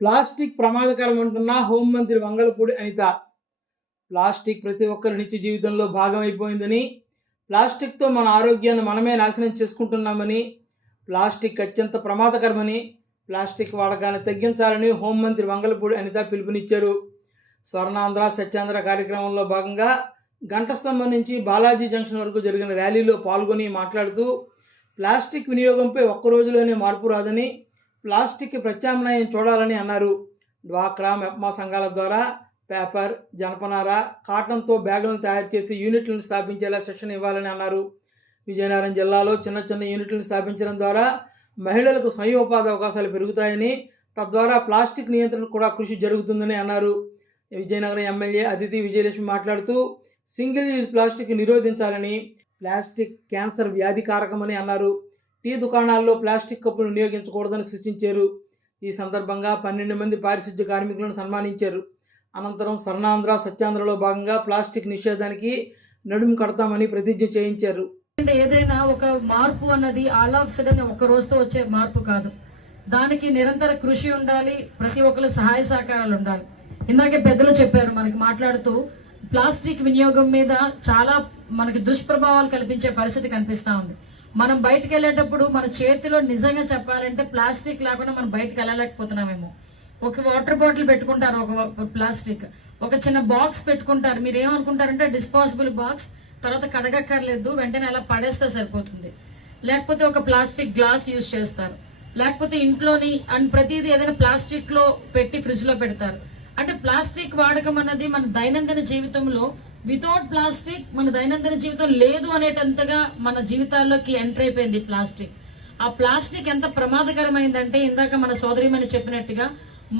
Plastic ప్రమాదకరం అంటున్న హోంమంత్రి వంగలపూడి అనిత. ప్లాస్టిక్ ప్రతి ఒక్కరి నిత్య జీవితంలో భాగమైపోయిందని ప్లాస్టిక్తో మన ఆరోగ్యాన్ని మనమే నాశనం చేసుకుంటున్నామని ప్లాస్టిక్ అత్యంత ప్రమాదకరమని ప్లాస్టిక్ వాడకాన్ని తగ్గించాలని హోంమంత్రి వంగలపూడి అనిత పిలుపునిచ్చారు. స్వర్ణాంధ్ర సత్యాంధ్ర కార్యక్రమంలో భాగంగా ఘంటస్తంభం నుంచి బాలాజీ జంక్షన్ వరకు జరిగిన ర్యాలీలో పాల్గొని మాట్లాడుతూ ప్లాస్టిక్ వినియోగంపై ఒక్క రోజులోనే మార్పు రాదని ప్లాస్టిక్ ప్రత్యామ్నాయం చూడాలని అన్నారు. డ్వాక్రా మెప్మా సంఘాల ద్వారా పేపర్ జనపనార కాటన్తో బ్యాగులను తయారు చేసి యూనిట్లను స్థాపించేలా శిక్షణ ఇవ్వాలని అన్నారు. విజయనగరం జిల్లాలో చిన్న చిన్న యూనిట్లను స్థాపించడం ద్వారా మహిళలకు స్వయం ఉపాధి అవకాశాలు పెరుగుతాయని తద్వారా ప్లాస్టిక్ నియంత్రణ కూడా కృషి జరుగుతుందని అన్నారు. విజయనగరం ఎమ్మెల్యే అతిథి విజయలక్ష్మి మాట్లాడుతూ సింగిల్ యూజ్ ప్లాస్టిక్ నిరోధించాలని ప్లాస్టిక్ క్యాన్సర్ వ్యాధి కారకమని అన్నారు. టీ దుకాణాల్లో ప్లాస్టిక్ కప్పులు వినియోగించకూడదని సూచించారు. ఈ సందర్భంగా పన్నెండు మంది పారిశుద్ధ్య కార్మికులను సన్మానించారు. అనంతరం స్వర్ణాంధ్ర సత్యాంధ్రలో భాగంగా ప్లాస్టిక్ నిషేధానికి నడుము కడతామని ప్రతిజ్ఞ చేయించారు. ఏదైనా ఒక మార్పు అన్నది ఆల్ ఆఫ్ సడన్ ఒక రోజుతో వచ్చే మార్పు కాదు. దానికి నిరంతర కృషి ఉండాలి ప్రతి ఒక్కరు సహాయ సహకారాలు ఉండాలి. ఇందాకే పెద్దలు చెప్పారు మనకి మాట్లాడుతూ ప్లాస్టిక్ వినియోగం మీద చాలా మనకి దుష్ప్రభావాలు కల్పించే పరిస్థితి కనిపిస్తా ఉంది. మనం బయటకు వెళ్ళేటప్పుడు మన చేతిలో నిజంగా చెప్పాలంటే ప్లాస్టిక్ లేకుండా మనం బయటకు వెళ్ళలేకపోతున్నామేమో ఒక వాటర్ బాటిల్ పెట్టుకుంటారు ఒక ప్లాస్టిక్. ఒక చిన్న బాక్స్ పెట్టుకుంటారు. మీరు ఏమనుకుంటారంటే డిస్పాజిబుల్ బాక్స్ తర్వాత కడగక్కర్లేదు వెంటనే అలా పడేస్తే సరిపోతుంది. లేకపోతే ఒక ప్లాస్టిక్ గ్లాస్ యూజ్ చేస్తారు. లేకపోతే ఇంట్లోని అండ్ ప్రతిదీ ఏదైనా ప్లాస్టిక్లో పెట్టి ఫ్రిడ్జ్లో పెడతారు. అంటే ప్లాస్టిక్ వాడకం అన్నది మన దైనందిన జీవితంలో వితౌట్ ప్లాస్టిక్ మన దైనందిన జీవితం లేదు అనేటంతగా మన జీవితాల్లోకి ఎంటర్ అయిపోయింది ప్లాస్టిక్. ఆ ప్లాస్టిక్ ఎంత ప్రమాదకరమైందంటే ఇందాక మన సోదరిమని చెప్పినట్టుగా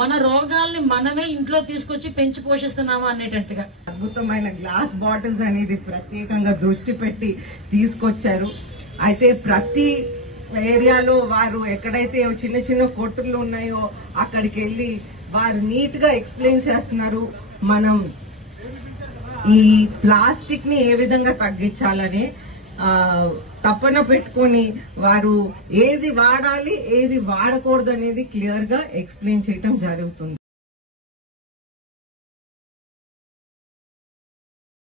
మన రోగాల్ని మనమే ఇంట్లో తీసుకొచ్చి పెంచి పోషిస్తున్నామా అనేటట్టుగా. అద్భుతమైన గ్లాస్ బాటిల్స్ అనేది ప్రత్యేకంగా దృష్టి పెట్టి తీసుకొచ్చారు. అయితే ప్రతి ఏరియాలో వారు ఎక్కడైతే చిన్న చిన్న కొట్టులు ఉన్నాయో అక్కడికి వెళ్ళి వారు నీట్గా ఎక్స్ప్లెయిన్ చేస్తున్నారు. మనం ఈ ప్లాస్టిక్ని ఏ విధంగా తగ్గించాలని ఆ, పెట్టుకొని వారు ఏది వాడాలి ఏది వాడకూడదు అనేది క్లియర్గా ఎక్స్ప్లెయిన్ చేయటం జరుగుతుంది.